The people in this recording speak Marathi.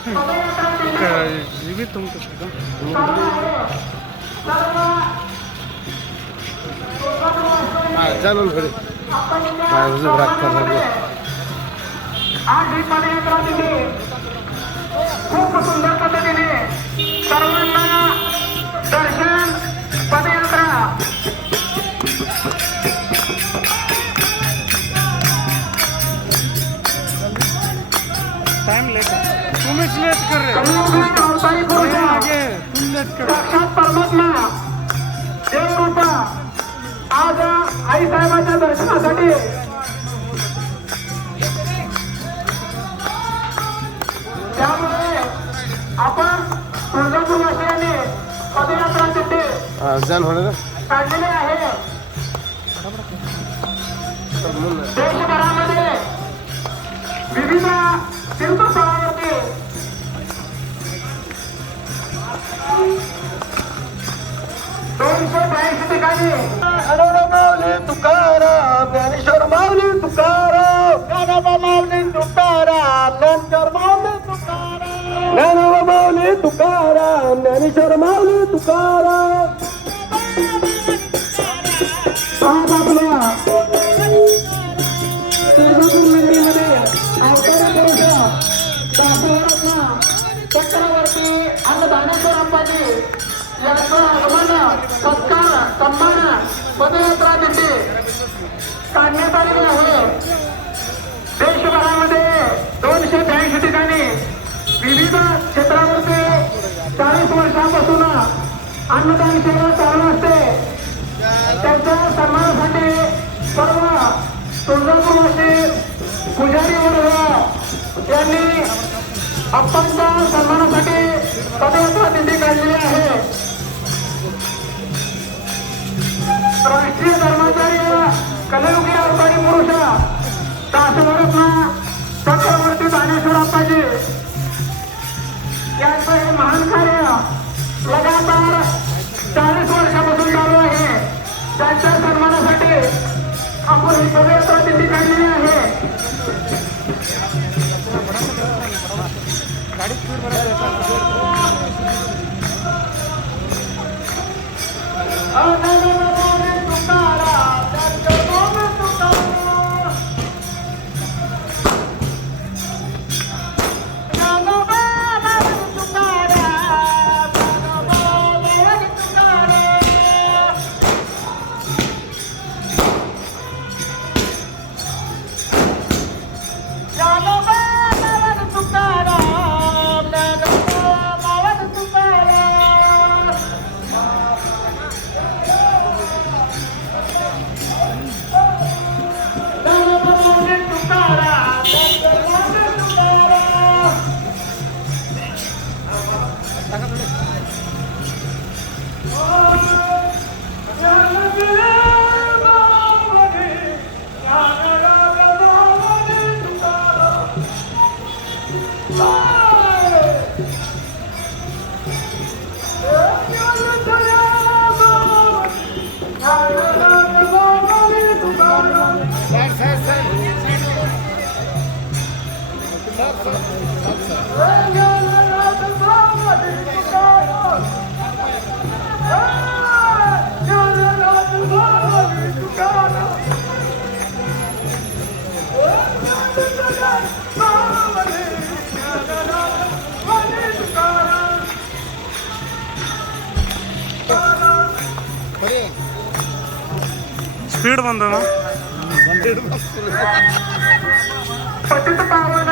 जीवित तुमचं जाणून घरी आज ही पदयात्रा दिली खूप सुंदर पद्धतीने सर्वांना दर्शन पदयात्रा टाइम लेट तुम्हीच लेट कर रहे अवतारी पुरुष आगे तुम लेट कर साक्षात परमात्मा देवरूपा आज आई साहेबांच्या दर्शनासाठी त्यामुळे आपण तुळजापूरवासियांनी पदयात्रा तिथे जाण होणार काढलेले आहे देशभरामध्ये विविध तीर्थस्थळावरती 282 ठिकाणी माऊली तुकाराम ज्ञानेश्वर माऊली तुकाराम ज्ञानोबा माऊली तुकाराम ज्ञानेश्वर माऊली तुकाराम ज्ञानोबा माऊली तुकाराम ज्ञानेश्वर माऊली तुकाराम आज आपल्या तुळजापूर नगरीमध्ये अवतारी पुरुष दासोरत्न चक्रवर्ती आणि दानेश्वर अंबाजी यांचं आगमन सत्कार सन्मान पदयात्रा दिंडी काढण्यात आलेली आहे देशभरामध्ये 282 ठिकाणी विविध क्षेत्रावरती 40 वर्षापासून अन्नदान सेवा चालू असते त्यांच्या सन्मानासाठी सर्व तुळजापूरवासी पुजारी वर्ग यांनी अप्पांच्या सन्मानासाठी पदयात्रा दिंडी काढलेली आहे राष्ट्रीय धर्माचार्य कलयुगी अवतारी पुरुष दासोरत्न चक्रवर्ती दानेश्वर अप्पाजी यांचं हे महान कार्य लगातार 40 वर्षापासून चालू आहे त्यांच्या सन्मानासाठी आपण ही पदयात्रा दिंडी काढलेली आहे गाडी स्पीड बरोबर स्पीड बंद ना पतित पावन